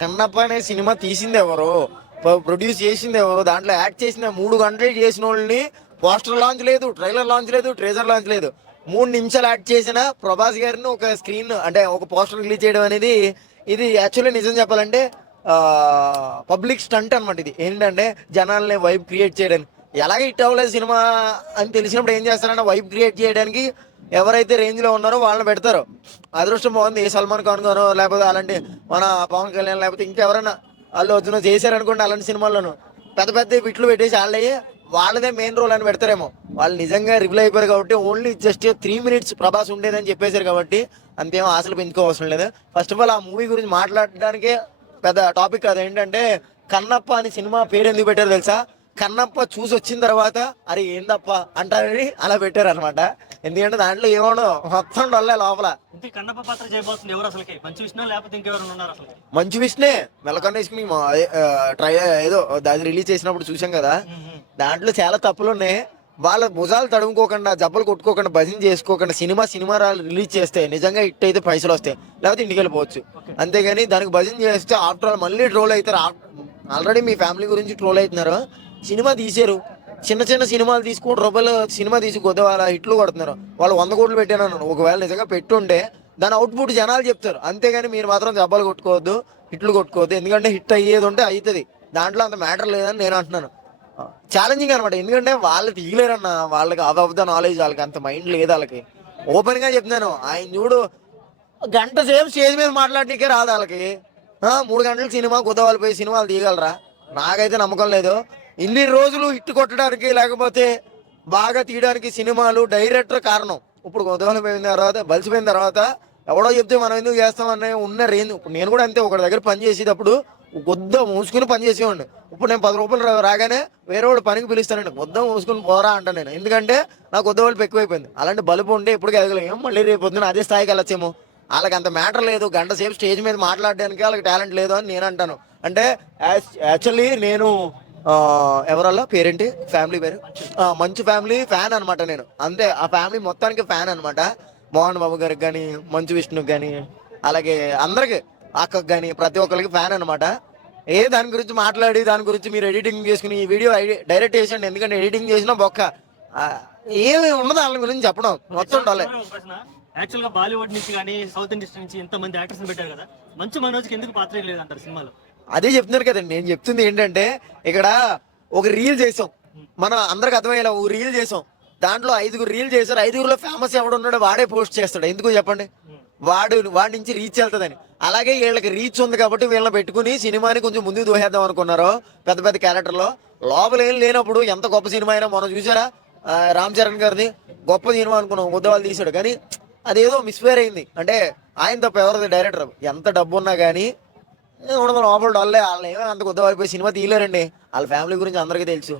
కన్నప్ప అనే సినిమా తీసింది ఎవరు, ప్రొడ్యూస్ చేసింది ఎవరు, దాంట్లో యాక్ట్ చేసిన 3 గంటలు చేసిన వాళ్ళని పోస్టర్ లాంచ్ లేదు, ట్రైలర్ లాంచ్ లేదు, ట్రేజర్ లాంచ్ లేదు. 3 నిమిషాలు యాక్ట్ చేసిన ప్రభాస్ గారిని ఒక స్క్రీన్ అంటే ఒక పోస్టర్ రిలీజ్ చేయడం అనేది ఇది యాక్చువల్లీ నిజం చెప్పాలంటే పబ్లిక్ స్టంట్ అనమాట. ఇది ఏంటంటే జనాల్ని వైబ్ క్రియేట్ చేయడానికి. ఎలాగ హిట్ అవ్వలేదు సినిమా అని తెలిసినప్పుడు ఏం చేస్తారంటే వైబ్ క్రియేట్ చేయడానికి ఎవరైతే రేంజ్ లో ఉన్నారో వాళ్ళని పెడతారు. అదృష్టం బాగుంది, సల్మాన్ ఖాన్ గాను లేకపోతే అలాంటి మన పవన్ కళ్యాణ్ లేకపోతే ఇంకెవరైనా అల్లు అర్జున్ చేశారనుకోండి అలాంటి సినిమాల్లోనూ పెద్ద పెద్ద బిట్లు పెట్టేసి వాళ్ళదే మెయిన్ రోల్ అని పెడతారేమో. వాళ్ళు నిజంగా రిప్లై అయిపోయారు కాబట్టి ఓన్లీ జస్ట్ 3 minutes ప్రభాస్ ఉండేదని చెప్పేశారు కాబట్టి అంతేమో ఆశలు పెంచుకోవాల్సిన లేదు. ఫస్ట్ ఆఫ్ ఆల్ ఆ మూవీ గురించి మాట్లాడడానికే పెద్ద టాపిక్ కాదు. ఏంటంటే కన్నప్ప అని సినిమా పేరు ఎందుకు పెట్టారు తెలుసా? కన్నప్ప చూసి వచ్చిన తర్వాత అరే ఏందప్ప అంటారని అలా పెట్టారు అనమాట. ఎందుకంటే దాంట్లో ఏమో మొత్తం డొల్లే లోపల. కన్నప్ప పాత్ర చేయబోతుంది ఎవరు అసలు? మంచి విష్ణు లేకపోతే ఇంకెవరైనా ఉన్నారు అసలు? మంచు విష్ణే మెలకన్న వేసుకుని ట్రై ఏదో అది రిలీజ్ చేసినప్పుడు చూసాం కదా, దాంట్లో చాలా తప్పులు ఉన్నాయి. వాళ్ళ భుజాలు తడుముకోకుండా జబ్బలు కొట్టుకోకుండా భజన చేసుకోకుండా సినిమా రిలీజ్ చేస్తే నిజంగా హిట్ అయితే పైసలు వస్తాయి, లేకపోతే ఇంటికి వెళ్ళిపోవచ్చు. అంతేగాని దానికి భజన చేస్తే ఆఫ్టర్ ఆల్ మళ్ళీ ట్రోల్ అవుతారు. ఆల్రెడీ మీ ఫ్యామిలీ గురించి ట్రోల్ అవుతున్నారు. సినిమా తీసారు, చిన్న సినిమాలు తీసుకుంటూ రూపాయలు సినిమా తీసి కొద్ది వాళ్ళ హిట్లు కొడుతున్నారు. వాళ్ళు 100 కోట్లు పెట్టాను. ఒకవేళ నిజంగా పెట్టుంటే దాని అవుట్పుట్ జనాలు చెప్తారు. అంతేగాని మీరు మాత్రం జబ్బాలు కొట్టుకోవద్దు, హిట్లు కొట్టుకోవద్దు. ఎందుకంటే హిట్ అయ్యేది ఉంటే అవుతుంది, దాంట్లో అంత మ్యాటర్ లేదని నేను అంటున్నాను. ఛాలెంజింగ్ అనమాట. ఎందుకంటే వాళ్ళు తీయలేరన్న, వాళ్ళకి ఆఫ్ ద నాలెడ్జ్, వాళ్ళకి అంత మైండ్ లేదు. వాళ్ళకి ఓపెన్ గా చెప్తున్నాను. ఆయన చూడు గంట సేపు స్టేజ్ మీద మాట్లాడటానికే రాదు వాళ్ళకి. 3 గంటల సినిమా కుదవాలి పోయి సినిమాలు తీయగలరా? నాకైతే నమ్మకం లేదు. ఇన్ని రోజులు హిట్ కొట్టడానికి లేకపోతే బాగా తీయడానికి సినిమాలు డైరెక్టర్ కారణం. ఇప్పుడు కుదవాలి పోయిన తర్వాత బలిసిపోయిన తర్వాత ఎవడో చెప్తే మనం ఎందుకు చేస్తామని ఉన్న రేంజ్. ఇప్పుడు నేను కూడా అంతే, ఒకటి దగ్గర పని చేసేటప్పుడు గుద్ద మూసుకుని పని చేసేవాడిని. ఇప్పుడు నేను 10 రూపాయలు రాగానే వేరే వాడు పనికి పిలుస్తానండి, గుద్ద మూసుకుని పోరా అంటాను నేను. ఎందుకంటే నాకు గుద్ద వాళ్ళు ఎక్కువైపోయింది. అలాంటి బలుపు ఉంటే ఎప్పటికీ ఎదగలేము. మళ్ళీ రేపు పొద్దున అదే స్థాయికి వెళ్ళొచ్చేమో. వాళ్ళకి అంత మ్యాటర్ లేదు, గంట సేపు స్టేజ్ మీద మాట్లాడడానికి వాళ్ళకి టాలెంట్ లేదు అని నేను అంటాను. అంటే యాక్చువల్లీ నేను ఎవరల్లా పేరేంటి ఫ్యామిలీ పేరు, మంచు ఫ్యామిలీ ఫ్యాన్ అనమాట నేను. అంతే, ఆ ఫ్యామిలీ మొత్తానికి ఫ్యాన్ అనమాట. మోహన్ బాబు గారికి కానీ, మంచు విష్ణుకి కానీ, అలాగే అందరికి, అక్కకి కానీ ప్రతి ఒక్కరికి ఫ్యాన్ అనమాట. దాని గురించి మాట్లాడి దాని గురించి మీరు ఎడిటింగ్ చేసుకుని ఈ వీడియో డైరెక్ట్ చేసండి. ఎందుకంటే ఎడిటింగ్ చేసినా బొక్క ఏమి ఉండదు వాళ్ళ గురించి చెప్పడం మొత్తం ఉండాలి. యాక్చువల్ గా బాలీవుడ్ నుంచి కానీ సౌత్ ఇండస్ట్రీ నుంచి ఎంత మంది యాక్టర్స్ పెట్టారు కదా, మంచి మనోజ్కి ఎందుకు పాత్ర లేదు అంటారు సినిమాలో? అదే చెప్తున్నారు కదండి. నేను చెప్తుంది ఏంటంటే ఇక్కడ ఒక రీల్ చేసాం, మనం అందరికి అర్థమయ్యేలా ఒక రీల్ చేసాం. దాంట్లో 5 రీల్ చేశారు. 5లో ఫేమస్ ఎవడున్నాడో వాడే పోస్ట్ చేస్తాడు. ఎందుకు చెప్పండి? వాడి నుంచి రీచ్ వెళ్తుందని. అలాగే వీళ్ళకి రీచ్ ఉంది కాబట్టి వీళ్ళని పెట్టుకుని సినిమాని కొంచెం ముందుకు దోహేద్దాం అనుకున్నారు. పెద్ద పెద్ద క్యారెక్టర్లో లోపల ఏం లేనప్పుడు ఎంత గొప్ప సినిమా అయినా మనం చూసారా? రామ్ చరణ్ గారిది గొప్ప సినిమా అనుకున్నాం, వాళ్ళు తీశాడు. కానీ అదేదో మిస్ఫేర్ అయింది. అంటే ఆయన తప్ప ఎవరిది డైరెక్టర్ ఎంత డబ్బు ఉన్నా కానీ ఉండదు లోపల డొల్లే. వాళ్ళని ఏమో అంత కొద్ది అయిపోయి సినిమా తీయలేరండి. వాళ్ళ ఫ్యామిలీ గురించి అందరికీ తెలుసు.